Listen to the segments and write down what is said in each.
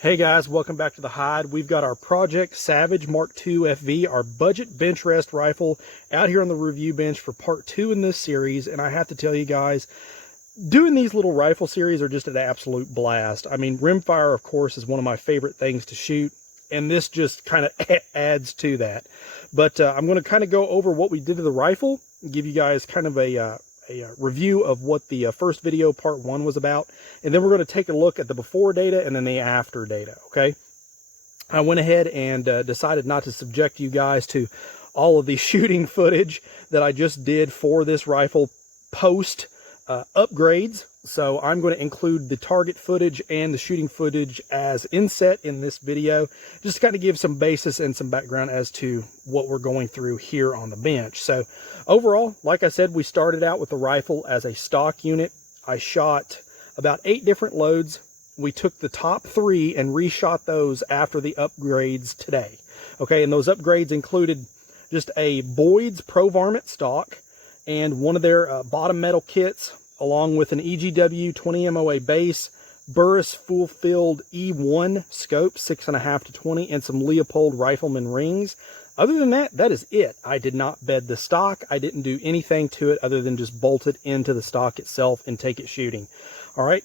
Hey guys, welcome back to the hide. We've got our Project Savage MKII FV, our budget bench rest rifle, out here on the review bench for part 2 in this series. And I have to tell you guys, doing these little rifle series are just an absolute blast. I mean, rimfire, of course, is one of my favorite things to shoot, and this just kind of adds to that. But I'm going to kind of go over what we did to the rifle, give you guys kind of a review of what the first video, part 1, was about. And then we're going to take a look at the before data and then the after data, okay? I went ahead and decided not to subject you guys to all of the shooting footage that I just did for this rifle post upgrades. So I'm going to include the target footage and the shooting footage as inset in this video, just to kind of give some basis and some background as to what we're going through here on the bench. So overall, like I said, we started out with the rifle as a stock unit. I shot about 8 different loads. We took the top 3 and reshot those after the upgrades today. Okay, and those upgrades included just a Boyd's Pro Varmint stock and one of their bottom metal kits, along with an EGW 20 MOA base, Burris full field E1 scope, 6.5 to 20, and some Leopold rifleman rings. Other than that, that is it. I did not bed the stock. I didn't do anything to it other than just bolt it into the stock itself and take it shooting. All right,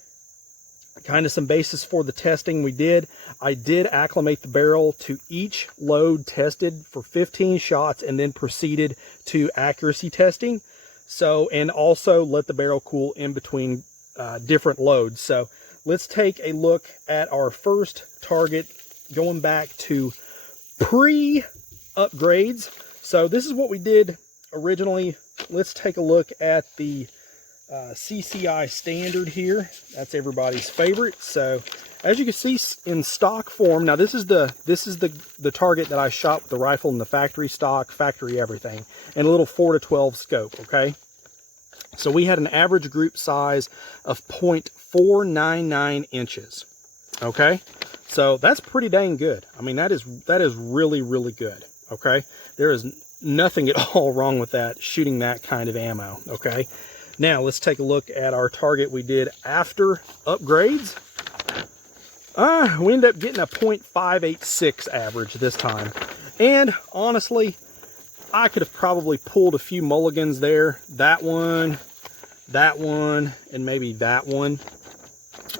kind of some basis for the testing we did. I did acclimate the barrel to each load tested for 15 shots and then proceeded to accuracy testing. So, and also let the barrel cool in between different loads. So let's take a look at our first target going back to pre-upgrades. So this is what we did originally. Let's take a look at the CCI standard here. That's everybody's favorite. So as you can see in stock form, now this is the target that I shot with the rifle in the factory stock, factory everything, and a little 4 to 12 scope, okay? So we had an average group size of 0.499 inches, okay? So that's pretty dang good. I mean, that is really, really good, okay? There is nothing at all wrong with that, shooting that kind of ammo, okay? Now, let's take a look at our target we did after upgrades. We ended up getting a 0.586 average this time. And honestly, I could have probably pulled a few mulligans there. That one, and maybe that one.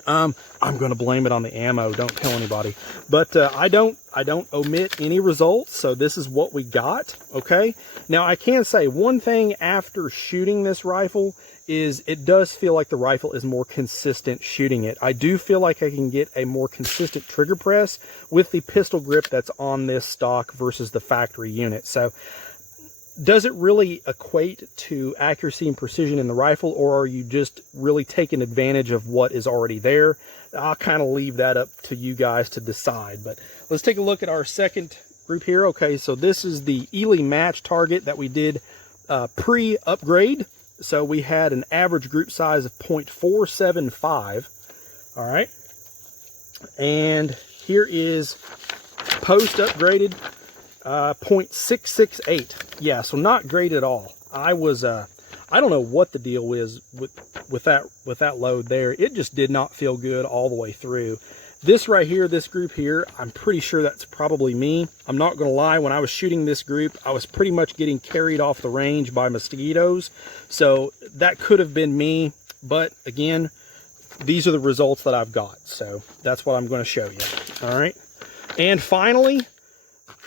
I'm going to blame it on the ammo. Don't tell anybody. But I don't omit any results. So this is what we got. Okay. Now I can say one thing after shooting this rifle is it does feel like the rifle is more consistent shooting it. I do feel like I can get a more consistent trigger press with the pistol grip that's on this stock versus the factory unit. So does it really equate to accuracy and precision in the rifle, or are you just really taking advantage of what is already there? I'll kind of leave that up to you guys to decide. But let's take a look at our second group here. Okay, so this is the Ely match target that we did pre-upgrade. So we had an average group size of 0.475. All right. And here is post-upgraded 0.668. Yeah, so not great at all. I don't know what the deal is with that load there. It just did not feel good all the way through. This right here, this group here, I'm pretty sure that's probably me. I'm not going to lie, when I was shooting this group, I was pretty much getting carried off the range by mosquitoes. So that could have been me, but again, these are the results that I've got. So that's what I'm going to show you. All right. And finally,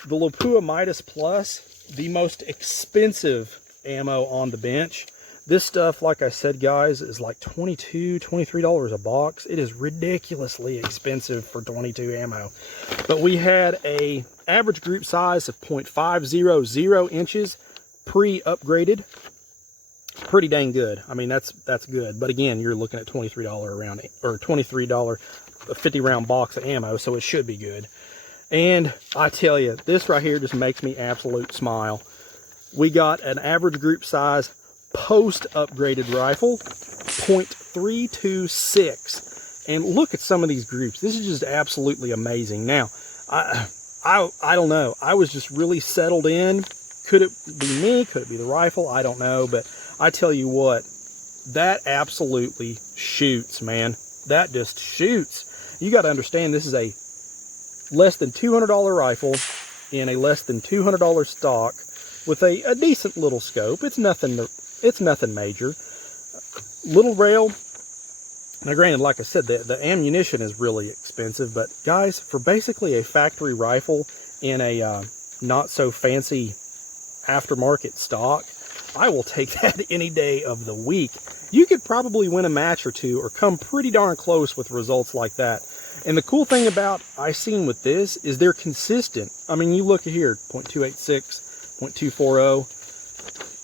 the Lapua Midas Plus, the most expensive ammo on the bench. This stuff, like I said, guys, is like $22, $23 a box. It is ridiculously expensive for 22 ammo. But we had a average group size of 0.500 inches pre-upgraded. Pretty dang good. I mean, that's good. But again, you're looking at $23 round, or $23 50 round box of ammo, so it should be good. And I tell you, this right here just makes me absolute smile. We got an average group size post-upgraded rifle, 0.326. And look at some of these groups. This is just absolutely amazing. Now, I don't know. I was just really settled in. Could it be me? Could it be the rifle? I don't know. But I tell you what, that absolutely shoots, man. That just shoots. You got to understand, this is a less than $200 rifle in a less than $200 stock with a decent little scope. It's nothing major. Little rail. Now granted, like I said, the ammunition is really expensive, but guys, for basically a factory rifle in a not so fancy aftermarket stock, I will take that any day of the week. You could probably win a match or two or come pretty darn close with results like that. And the cool thing about I seen with this is they're consistent. I mean, you look here, 0.286, 0.240,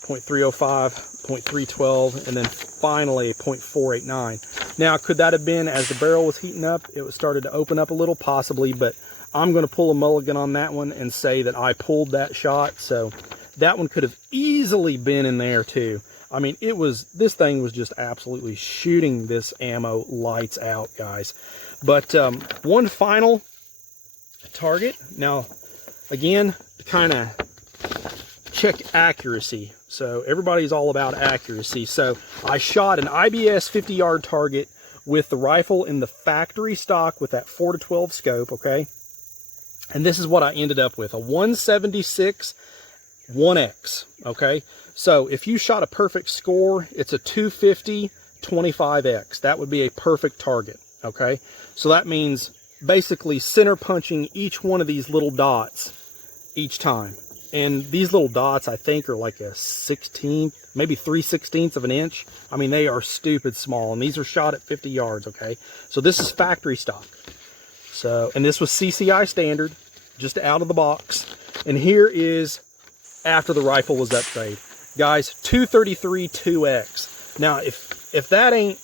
0.305, 0.312, and then finally 0.489. Now, could that have been as the barrel was heating up, it was started to open up a little? Possibly, but I'm going to pull a mulligan on that one and say that I pulled that shot. So that one could have easily been in there too. I mean, this thing was just absolutely shooting this ammo lights out, guys. But one final target. Now, again, to kind of check accuracy. So everybody's all about accuracy. So I shot an IBS 50-yard target with the rifle in the factory stock with that 4-12 scope, okay? And this is what I ended up with, a 176 1X, okay? So if you shot a perfect score, it's a 250 25X. That would be a perfect target, okay? So that means basically center punching each one of these little dots each time. And these little dots, I think, are like a 16th, maybe 3/16 of an inch. I mean, they are stupid small, and these are shot at 50 yards, okay? So this is factory stock. So, and this was CCI standard, just out of the box. And here is after the rifle was upgraded. Guys, 233 2X. Now, if that ain't,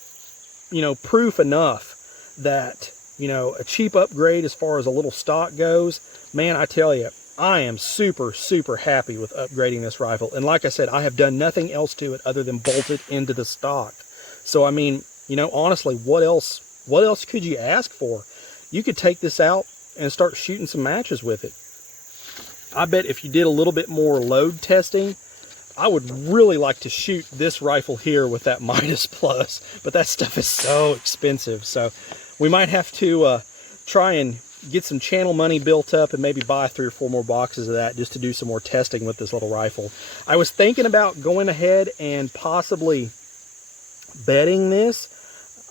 you know, proof enough that, you know, a cheap upgrade as far as a little stock goes, man, I tell you, I am super, super happy with upgrading this rifle. And like I said, I have done nothing else to it other than bolt it into the stock. So, I mean, you know, honestly, what else could you ask for? You could take this out and start shooting some matches with it. I bet if you did a little bit more load testing, I would really like to shoot this rifle here with that Midas Plus, but that stuff is so expensive. So we might have to try and get some channel money built up and maybe buy 3 or 4 more boxes of that just to do some more testing with this little rifle. I was thinking about going ahead and possibly betting this.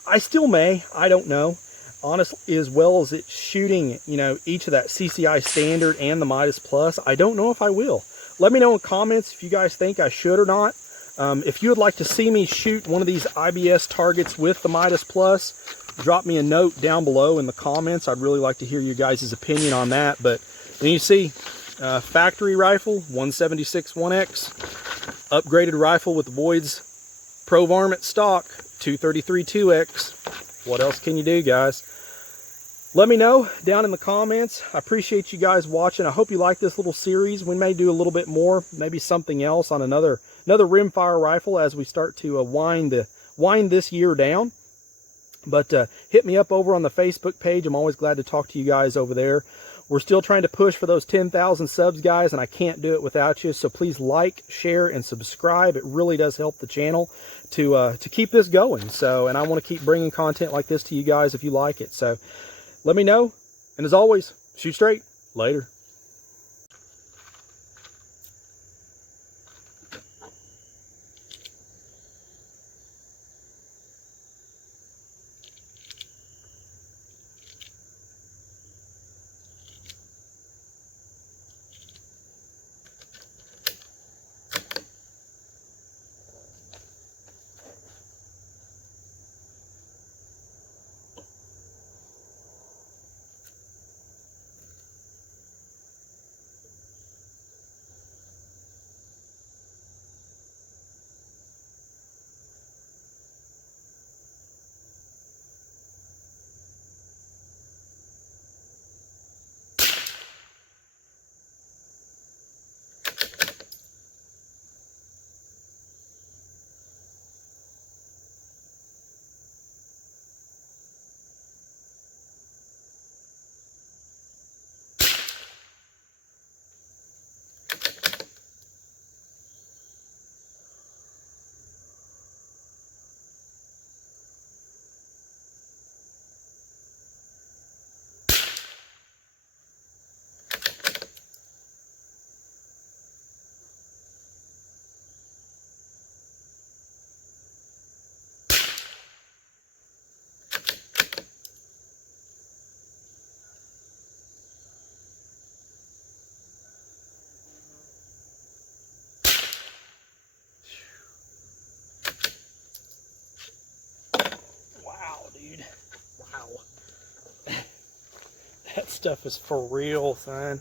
I still may, I don't know. Honestly, as well as it's shooting, you know, each of that CCI standard and the Midas Plus, I don't know if I will. Let me know in comments if you guys think I should or not. If you would like to see me shoot one of these IBS targets with the Midas Plus, drop me a note down below in the comments. I'd really like to hear you guys' opinion on that. But then you see, factory rifle, 176 1X, upgraded rifle with the Boyd's Pro Varmint stock, 233 2X. What else can you do, guys? Let me know down in the comments. I appreciate you guys watching. I hope you like this little series. We may do a little bit more, maybe something else on another rimfire rifle as we start to wind this year down. But hit me up over on the Facebook page. I'm always glad to talk to you guys over there. We're still trying to push for those 10,000 subs, guys, and I can't do it without you. So please like, share, and subscribe. It really does help the channel to keep this going. So, and I want to keep bringing content like this to you guys if you like it. So let me know. And as always, shoot straight. Later. stuff is for real, son.